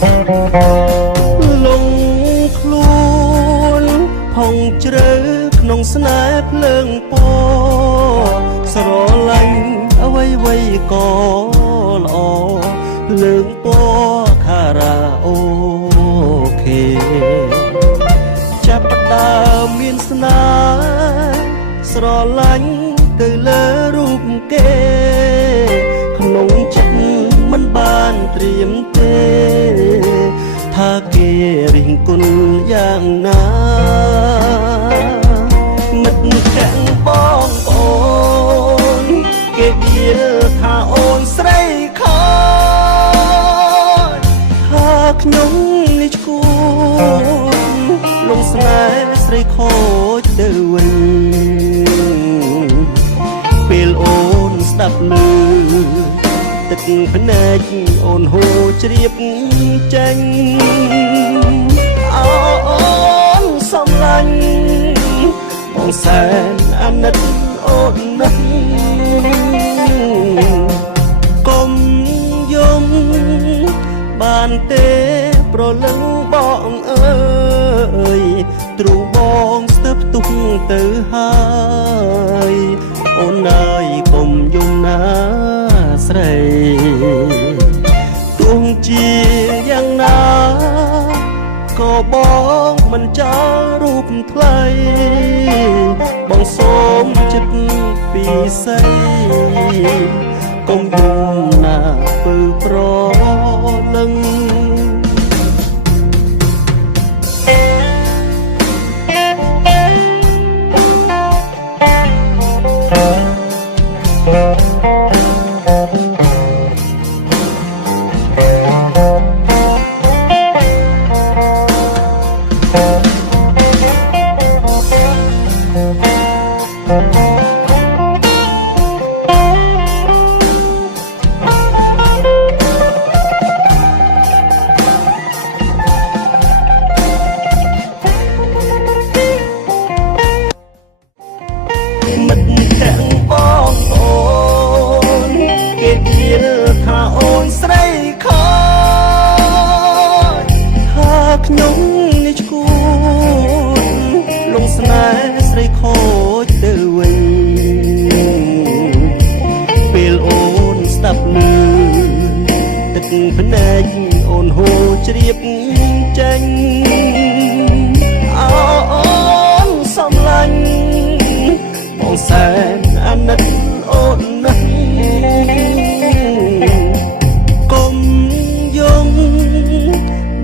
លងខ្លួនផងជ្រៅក្នុងស្នេហ៍ភ្លើងពណ៌ស្រឡាញ់អ្វីៗក៏ល្អភ្លើងពណ៌ខារ៉ាអូខេចាប់ផ្ដើមមានស្នេហ៍ស្រឡាញ់ទៅលើរូបគេក្នុងចិត្តមិនបានត្រៀមទេថាគេរិះគន់យ៉ាងណាមិត្តភក្តិបងប្អូនគេនិយាយថាអូនស្រីខូចថាខ្ញុំនេះឈួតលងស្នេហ៍ស្រីខូចទៅវិញពេលអូនស្ដាប់ឮទឹកភ្នែកអូនហូរជ្រាបចេញអូនសំឡាញ់បងសែនអាណិតអូនណាស់កុំយំបានទេប្រលឹងបងអើយទ្រូងបងស្ទើរផ្ទុះទៅហើយអូនអើយកុំយំណាស្រីទោះជាយ៉ាងណាក៏បងមិនចោលរូបថ្លៃបងសូមចិត្តពីស័យកុំយំណាពើប្រលឹងមិត្តភក្តិបងប្អូនគេនិយាយថាអូនស្រីខូចថាខ្ញុំនេះឈួតលងស្នេហ៍ស្រីខូចទៅវិញពេលអូនស្ដាប់ឮទឹកភ្នែកអូនហូរជ្រាបចេញអូនសំឡាញ់បងសែនអាណិតអូនណាស់កុំយំ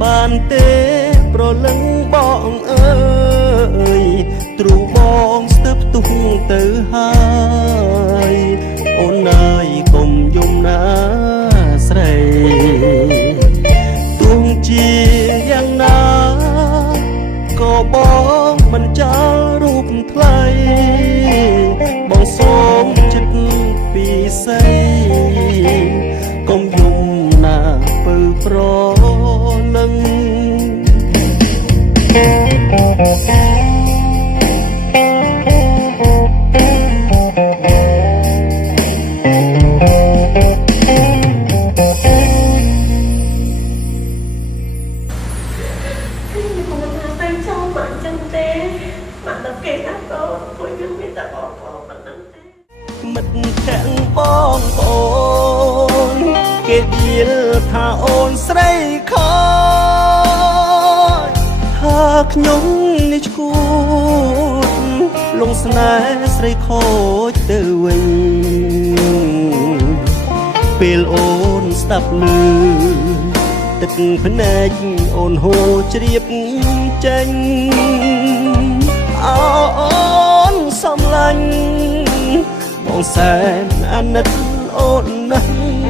បានទេប្រលឹងបងអើយទ្រូងបងស្ទើរផ្ទុះទៅហើយអូនអើយកុំយំណាស្រីទោះជាយ៉ាងណាក៏បងមិនចោលរូបថ្លៃបងសូមចិត្តពីស័យកុំយំណាពើប្រលឹងមិត្តភក្តិបងប្អូនគេនិយាយថាអូនស្រីខូចថាខ្ញុំនេះឈួតលងស្នេហ៍ស្រីខូចទៅវិញពេលអូនស្ដាប់ឮទឹកភ្នែកអូនហូរជ្រាបចេញអូនសំឡាញ់បងសែនអាណិតអូនណាស់